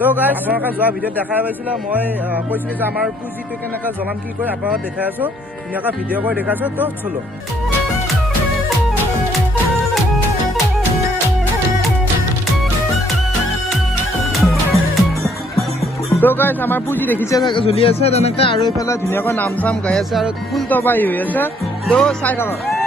তো গাইজ আপোনালোকে যোৱা ভিডিঅ'ত দেখাই পাইছিলে মই কৈছিলোঁ যে আমাৰ পুঁজিটো কেনেকৈ জ্বলাম কি কৰি আপোনালোকক দেখাই আছোঁ ধুনীয়াকৈ ভিডিঅ' কৰি দেখাইছোঁ তো চলো তো গাইজ আমাৰ পুঁজি দেখিছে জ্বলি আছে তেনেকৈ আৰু এইফালে ধুনীয়াকৈ নাম চাম গাই আছে আৰু ফুল তবাই হৈ আছে তো চাই থাকক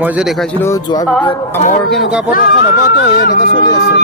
মই যে দেখাইছিলোঁ যোৱা ভিডিঅ'ত আমৰ কেনেকুৱা প্ৰদৰ্শন হ'ব তো এনেকৈ চলি আছে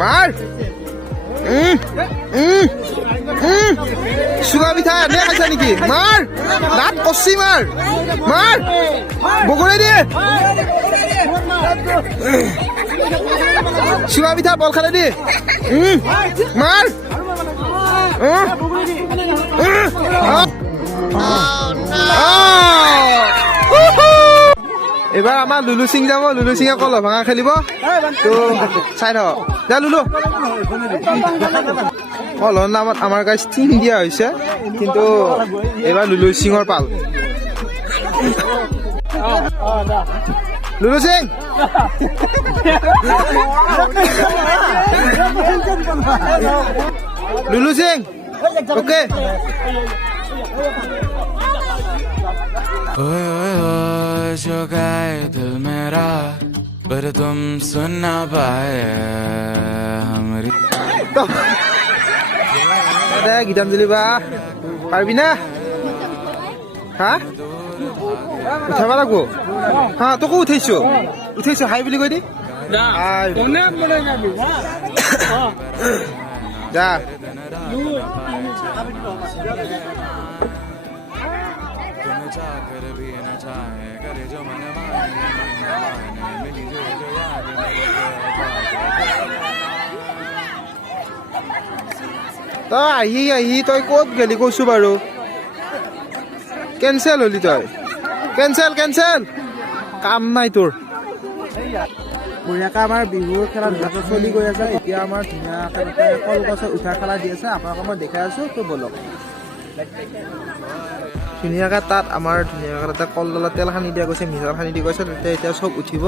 মাৰ চুঙা পিঠা এনে খাইছা নেকি মাৰ দাঁত কচি মাৰ মাৰ বগৰাই দিয়ে চুঙা পিঠা বল খালে দি মাৰ এবাৰ আমাৰ লুলু সিং যাব লুলু সিঙে কল ভাঙা খেলিব তো চাই থাকক যা লুলু কলৰ নামত আমাৰ গাইজ টিম দিয়া হৈছে কিন্তু এইবাৰ লুলু সিঙৰ পাল লুলু সিং লুলু সিং ওকে जो गाए दिल मेरा पर तुम सुन ना पाए हमारी গীতাঞ্জলি বা পারবি না হা উঠাব লাগব হা তোকো উঠাইছো হাই বুলি কৈ দি যা जाकर भी न चाहे करे जो मन माने मिली जो याद তই আহি তই ক'ত গেলি কৈছো বাৰু কেনচেল হলি তই কেনচেল কাম নাই তোৰ ধুনীয়াকৈ আমাৰ বিহুৰ খেলা ধুনীয়াকৈ চলি গৈ আছে এতিয়া আমাৰ ধুনীয়াকৈ কলগছত উঠা খেলা দি আছে আপোনালোকক মই দেখাই আছো তো বলক ধুনীয়াকৈ তাত আমাৰ ধুনীয়াকৈ তাতে কলডালত তেল সানি দিয়া গৈছে মিঠাল সানি দিয়া গৈছে তাতে এতিয়া চব উঠিব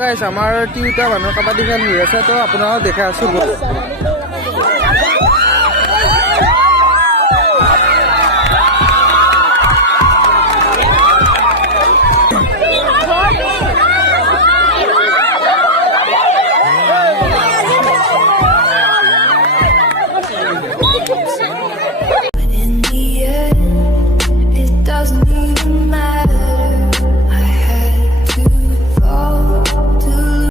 গাইছ আমাৰ তিনিটা মানুহৰ কাবাডী খেল হৈ আছে তো আপোনালোকক দেখাই আছো